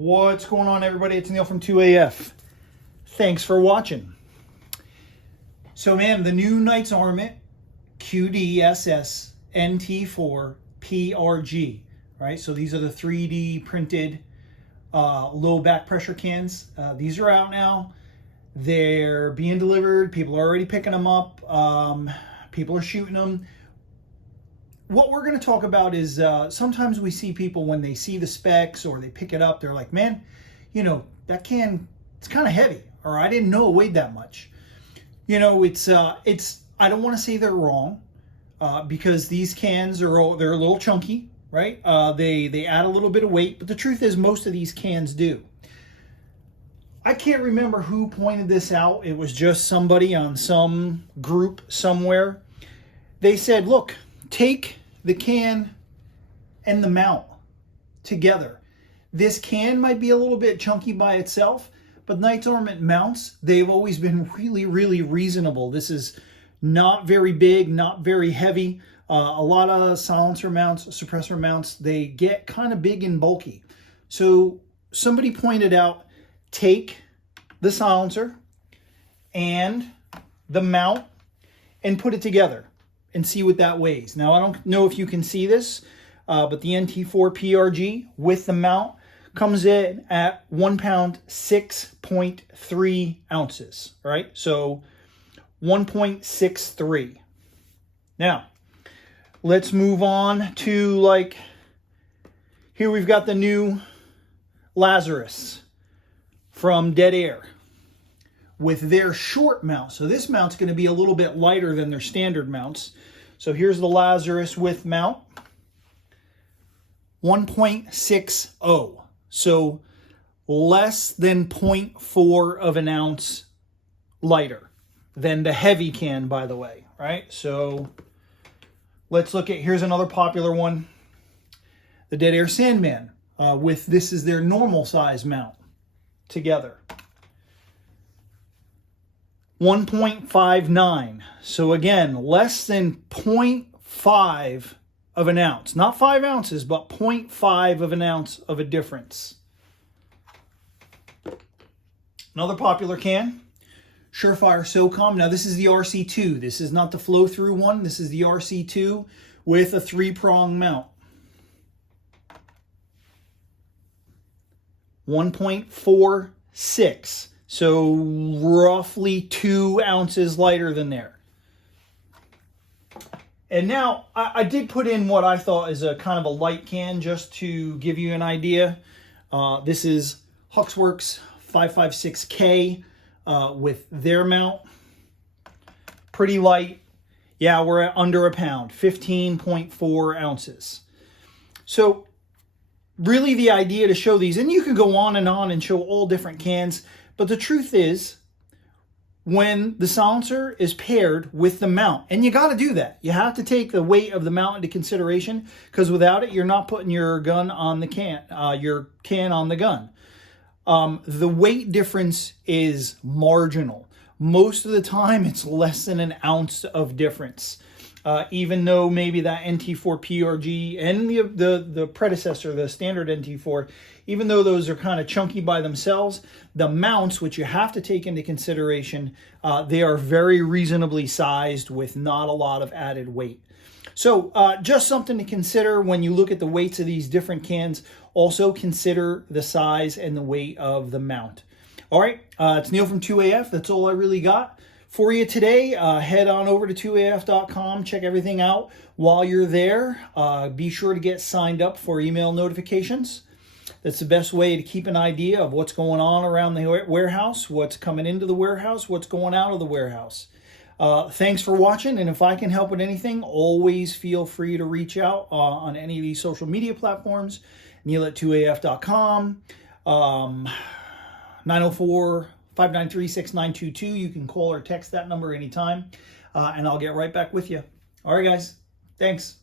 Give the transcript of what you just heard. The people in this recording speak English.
What's going on, everybody? It's Neil from 2AF. Thanks for watching. So, man, the new Knight's Armament KAC NT4 PRG, right? So these are the 3D printed low back pressure cans. These are out now. They're being delivered. People are already picking them up. People are shooting them. What we're going to talk about is sometimes we see people when they see the specs or they pick it up, they're like, man, you know, that can, it's kind of heavy, or I didn't know it weighed that much. You know, I don't want to say they're wrong because these cans they're a little chunky, right? They add a little bit of weight, but the truth is most of these cans do. I can't remember who pointed this out. It was just somebody on some group somewhere. They said, look, take the can and the mount together. This can might be a little bit chunky by itself, but Knight's Armament mounts, they've always been really, really reasonable. This is not very big, not very heavy. A lot of silencer mounts, suppressor mounts, they get kind of big and bulky. So somebody pointed out, take the silencer and the mount and put it together and see what that weighs. Now, I don't know if you can see this, but the NT4 PRG with the mount comes in at 1 pound, 6.3 ounces, right? So 1.63. Now, let's move on to, like, here we've got the new Lazarus from Dead Air with their short mount. So this mount's going to be a little bit lighter than their standard mounts. So here's the Lazarus with mount, 1.60. So less than 0.4 of an ounce lighter than the heavy can, by the way, right? So let's look at, here's another popular one, the Dead Air Sandman with, this is their normal size mount together. 1.59. So again, less than 0.5 of an ounce. Not 5 ounces, but 0.5 of an ounce of a difference. Another popular can, Surefire SOCOM. Now this is the RC2. This is not the flow-through one. This is the RC2 with a 3-prong mount. 1.46. So roughly 2 ounces lighter than there. And now I did put in what I thought is a kind of a light can just to give you an idea. This is Huxworks 556K with their mount. Pretty light. Yeah, we're at under a pound, 15.4 ounces. So really the idea to show these, and you can go on and show all different cans, but the truth is, when the silencer is paired with the mount, and you got to do that. You have to take the weight of the mount into consideration, because without it, you're not putting your gun on the can, your can on the gun. The weight difference is marginal. Most of the time, it's less than an ounce of difference. Even though maybe that NT4 PRG and the predecessor, the standard NT4, even though those are kind of chunky by themselves, the mounts, which you have to take into consideration, they are very reasonably sized with not a lot of added weight. So just something to consider when you look at the weights of these different cans. Also consider the size and the weight of the mount. All right, it's Neil from 2AF. That's all I really got for you today. Head on over to 2af.com. Check everything out. While you're there, be sure to get signed up for email notifications. That's the best way to keep an idea of what's going on around the warehouse, what's coming into the warehouse, what's going out of the warehouse. Thanks for watching, and if I can help with anything, always feel free to reach out on any of these social media platforms. Neil@2af.com, 904-593-6922. You can call or text that number anytime, and I'll get right back with you. All right, guys. Thanks.